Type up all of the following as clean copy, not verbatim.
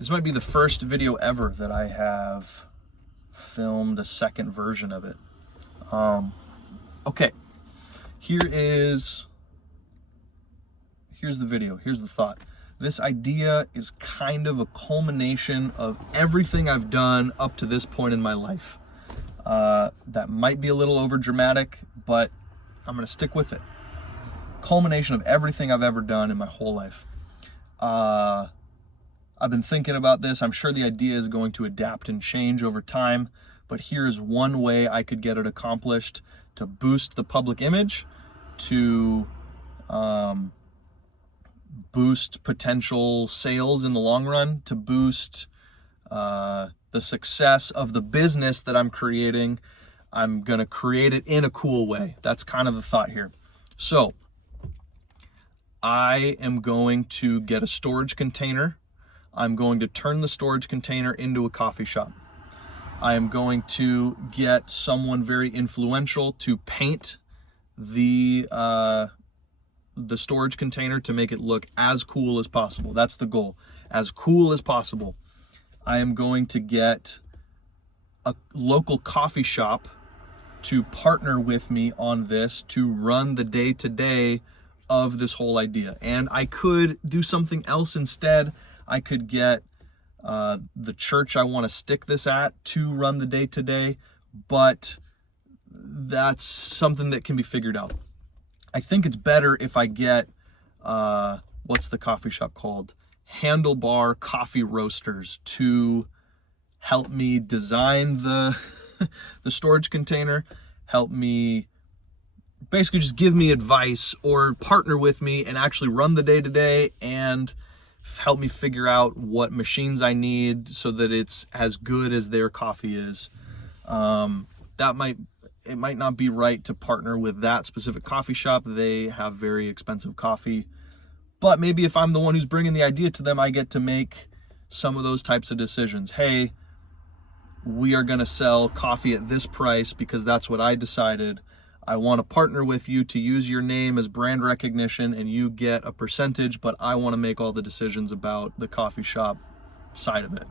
This might be the first video ever that I have filmed a second version of it. Okay, here's the video, here's the thought. This idea is kind of a culmination of everything I've done up to this point in my life. That might be a little over dramatic, but I'm gonna stick with it. Culmination of everything I've ever done in my whole life. I've been thinking about this. I'm sure the idea is going to adapt and change over time, but here's one way I could get it accomplished to boost the public image, to boost potential sales in the long run, to boost the success of the business that I'm creating. I'm gonna create it in a cool way. That's kind of the thought here. So I am going to get a storage container. I'm going to turn the storage container into a coffee shop. I am going to get someone very influential to paint the storage container to make it look as cool as possible. That's the goal, as cool as possible. I am going to get a local coffee shop to partner with me on this, to run the day-to-day of this whole idea. And I could do something else instead. I could get the church I want to stick this at to run the day-to-day, but that's something that can be figured out. I think it's better if I get, what's the coffee shop called? Handlebar Coffee Roasters to help me design the storage container, help me basically just give me advice or partner with me and actually run the day-to-day and help me figure out what machines I need so that it's as good as their coffee is. It might not be right to partner with that specific coffee shop. They have very expensive coffee. But maybe if I'm the one who's bringing the idea to them, I get to make some of those types of decisions. Hey, we are gonna sell coffee at this price because that's what I decided. I want to partner with you to use your name as brand recognition, and you get a percentage, but I want to make all the decisions about the coffee shop side of it.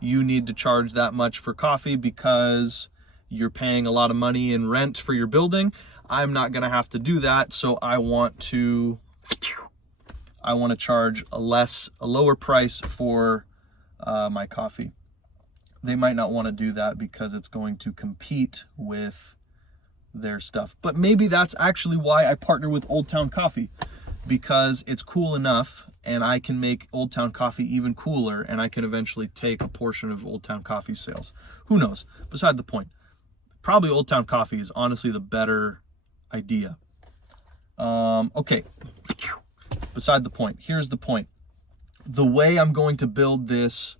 You need to charge that much for coffee because you're paying a lot of money in rent for your building. I'm not going to have to do that, so I want to charge a lower price for my coffee. They might not want to do that because it's going to compete with their stuff. But maybe that's actually why I partner with Old Town Coffee, because it's cool enough and I can make Old Town Coffee even cooler, and I can eventually take a portion of Old Town Coffee sales. Who knows? Beside the point. Probably Old Town Coffee is honestly the better idea. Okay. Beside the point. Here's the point. The way I'm going to build this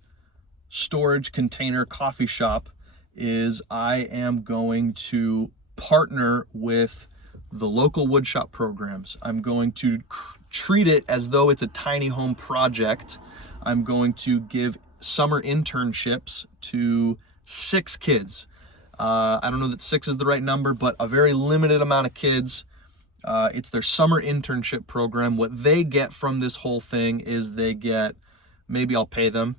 storage container coffee shop is I am going to partner with the local woodshop programs. I'm going to treat it as though it's a tiny home project. I'm going to give summer internships to 6 kids. I don't know that 6 is the right number, but a very limited amount of kids. It's their summer internship program. What they get from this whole thing is they get, maybe I'll pay them,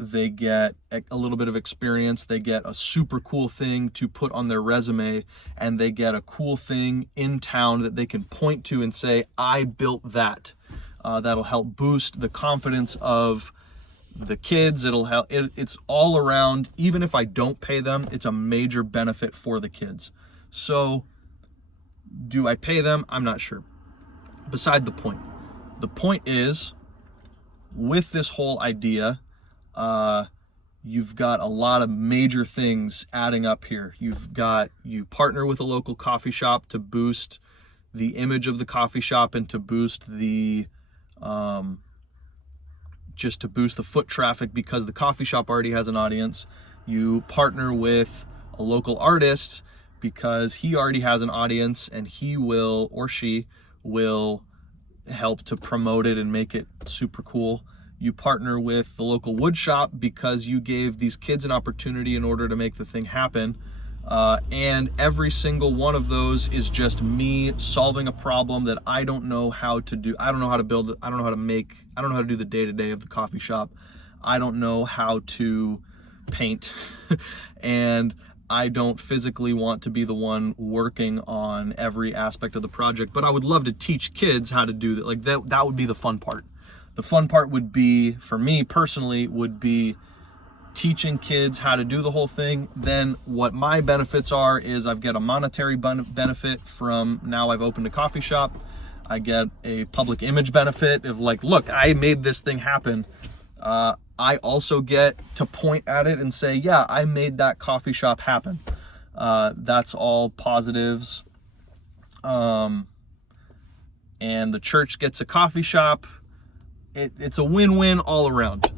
they get a little bit of experience, they get a super cool thing to put on their resume, and they get a cool thing in town that they can point to and say, I built that. That'll help boost the confidence of the kids. It'll help, it's all around. Even if I don't pay them, it's a major benefit for the kids. So do I pay them? I'm not sure. Beside the point. The point is, with this whole idea, you've got a lot of major things adding up here. You partner with a local coffee shop to boost the image of the coffee shop and to boost the just to boost the foot traffic because the coffee shop already has an audience. You partner with a local artist because he already has an audience, and he will, or she will, help to promote it and make it super cool. You partner with the local wood shop because you gave these kids an opportunity in order to make the thing happen. And every single one of those is just me solving a problem that I don't know how to do. I don't know how to build it. I don't know how to do the day-to-day of the coffee shop. I don't know how to paint and I don't physically want to be the one working on every aspect of the project, but I would love to teach kids how to do that. Like that would be the fun part. The fun part would be, for me personally, would be teaching kids how to do the whole thing. Then what my benefits are is I've got a monetary benefit from now I've opened a coffee shop. I get a public image benefit of like, look, I made this thing happen. I also get to point at it and say, yeah, I made that coffee shop happen. That's all positives. And the church gets a coffee shop. It's a win-win all around.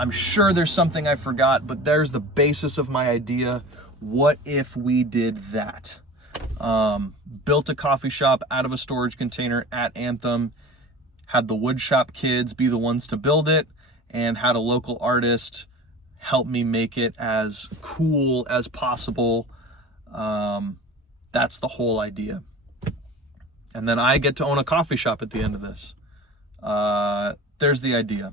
I'm sure there's something I forgot, but there's the basis of my idea. What if we did that? Built a coffee shop out of a storage container at Anthem, had the woodshop kids be the ones to build it, and had a local artist help me make it as cool as possible. That's the whole idea. And then I get to own a coffee shop at the end of this. There's the idea.